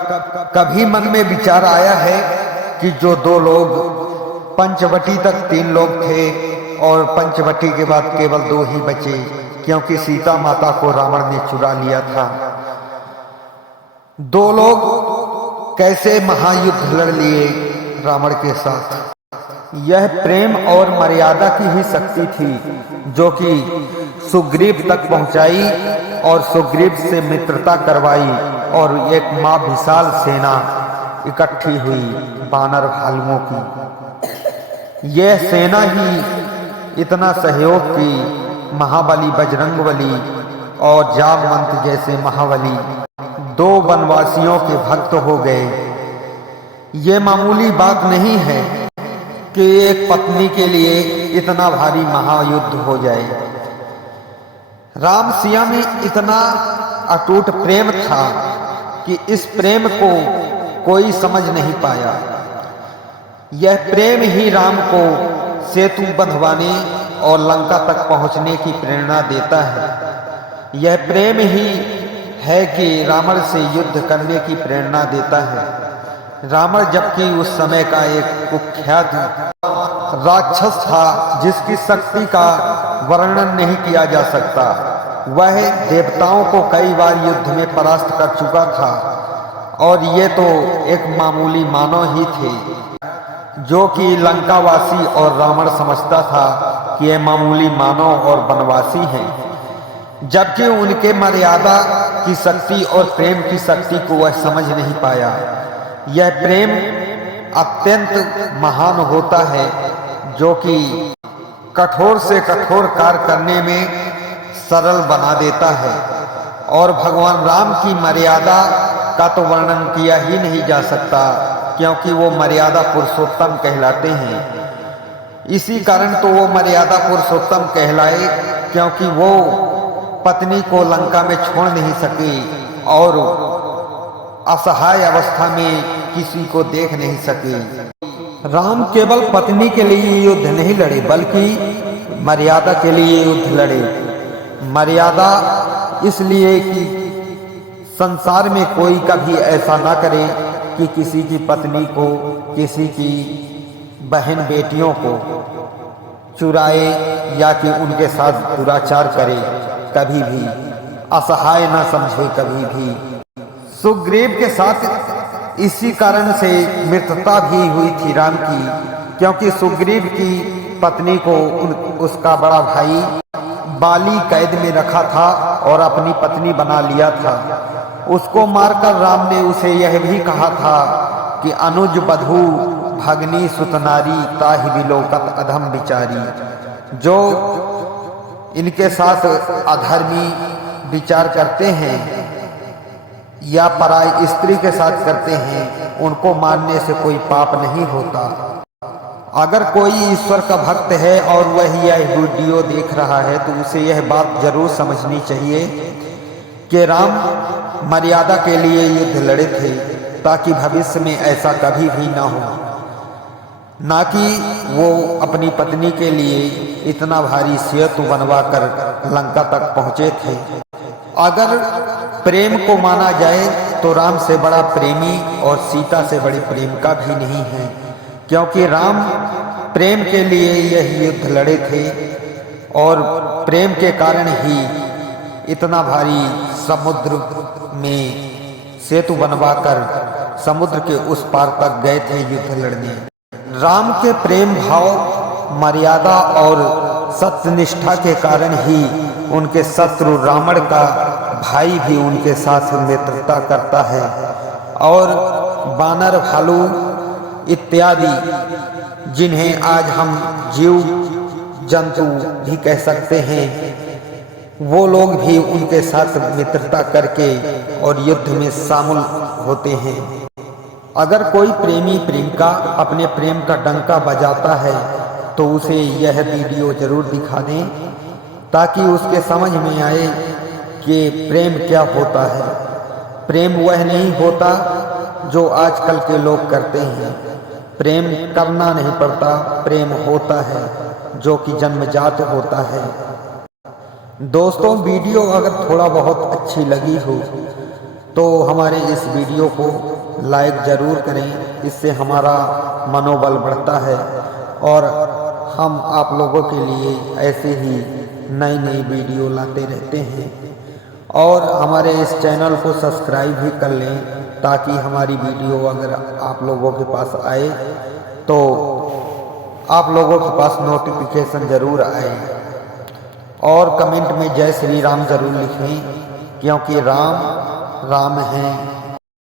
कभी मन में विचार आया है कि जो दो लोग पंचवटी तक 3 लोग थे और पंचवटी के बाद केवल 2 ही बचे, क्योंकि सीता माता को रावण ने चुरा लिया था। 2 लोग कैसे महायुद्ध लड़ लिए रावण के साथ। यह प्रेम और मर्यादा की ही शक्ति थी जो कि सुग्रीव तक पहुंचाई और सुग्रीव से मित्रता करवाई और एक मां विशाल सेना इकट्ठी हुई वानर भालुओं की। यह सेना ही इतना सहयोग की महाबली बजरंगबली और जामवंत जैसे महाबली 2 वनवासियों के भक्त हो गए। ये मामूली बात नहीं है कि एक पत्नी के लिए इतना भारी महायुद्ध हो जाए। राम सिया में इतना अटूट प्रेम था कि इस प्रेम को कोई समझ नहीं पाया। यह प्रेम ही राम को सेतु बंधवाने और लंका तक पहुंचने की प्रेरणा देता है। यह प्रेम ही है कि रावण से युद्ध करने की प्रेरणा देता है। रावण जबकि उस समय का एक कुख्यात राक्षस था जिसकी शक्ति का वर्णन नहीं किया जा सकता। वह देवताओं को कई बार युद्ध में परास्त कर चुका था और ये तो एक मामूली मानव ही थे जो कि लंकावासी और रावण समझता था कि ये मामूली मानव और वनवासी हैं, जबकि उनके मर्यादा की शक्ति और प्रेम की शक्ति को वह समझ नहीं पाया। यह प्रेम अत्यंत महान होता है जो कि कठोर से कठोर कार्य करने में सरल बना देता है। और भगवान राम की मर्यादा का तो वर्णन किया ही नहीं जा सकता, क्योंकि वो मर्यादा पुरुषोत्तम कहलाते हैं। इसी कारण तो वो मर्यादा पुरुषोत्तम कहलाए, क्योंकि वो पत्नी को लंका में छोड़ नहीं सके और असहाय अवस्था में किसी को देख नहीं सके। राम केवल पत्नी के लिए युद्ध नहीं लड़े, बल्कि मर्यादा के लिए युद्ध लड़े। मर्यादा इसलिए कि संसार में कोई कभी ऐसा ना करे कि किसी की पत्नी को, किसी की बहन बेटियों को चुराए या कि उनके साथ दुराचार करे, कभी भी असहाय ना समझे कभी भी। सुग्रीव के साथ इसी कारण से मित्रता भी हुई थी राम की, क्योंकि सुग्रीव की पत्नी को उसका बड़ा भाई बाली कैद में रखा था और अपनी पत्नी बना लिया था। उसको मारकर राम ने उसे यह भी कहा था कि अनुज बधू भगनी सुतनारी ताहि विलोकत अधम विचारी। जो इनके साथ अधर्मी विचार करते हैं या पराई स्त्री के साथ करते हैं, उनको मारने से कोई पाप नहीं होता। अगर कोई ईश्वर का भक्त है और वह यह वीडियो देख रहा है तो उसे यह बात जरूर समझनी चाहिए कि राम मर्यादा के लिए युद्ध लड़े थे, ताकि भविष्य में ऐसा कभी भी ना हो, ना कि वो अपनी पत्नी के लिए इतना भारी सेतु बनवाकर लंका तक पहुंचे थे। अगर प्रेम को माना जाए तो राम से बड़ा प्रेमी और सीता से बड़े प्रेम का भी नहीं है, क्योंकि राम प्रेम के लिए यह युद्ध लड़े थे और प्रेम के कारण ही इतना भारी समुद्र में सेतु बनवाकर समुद्र के उस पार तक गए थे युद्ध लड़ने। राम के प्रेम भाव, मर्यादा और सत्यनिष्ठा के कारण ही उनके शत्रु रावण का भाई भी उनके साथ मित्रता करता है और वानर भालू इत्यादि, जिन्हें आज हम जीव जंतु भी कह सकते हैं, वो लोग भी उनके साथ मित्रता करके और युद्ध में शामिल होते हैं। अगर कोई प्रेमी प्रेमिका अपने प्रेम का डंका बजाता है तो उसे यह वीडियो जरूर दिखा दें, ताकि उसके समझ में आए कि प्रेम क्या होता है। प्रेम वह नहीं होता जो आजकल के लोग करते हैं। प्रेम करना नहीं पड़ता, प्रेम होता है जो कि जन्मजात होता है। दोस्तों, वीडियो अगर थोड़ा बहुत अच्छी लगी हो तो हमारे इस वीडियो को लाइक ज़रूर करें, इससे हमारा मनोबल बढ़ता है और हम आप लोगों के लिए ऐसे ही नई नई वीडियो लाते रहते हैं। और हमारे इस चैनल को सब्सक्राइब भी कर लें ताकि हमारी वीडियो अगर आप लोगों के पास आए तो आप लोगों के पास नोटिफिकेशन ज़रूर आए। और कमेंट में जय श्री राम ज़रूर लिखें, क्योंकि राम राम हैं,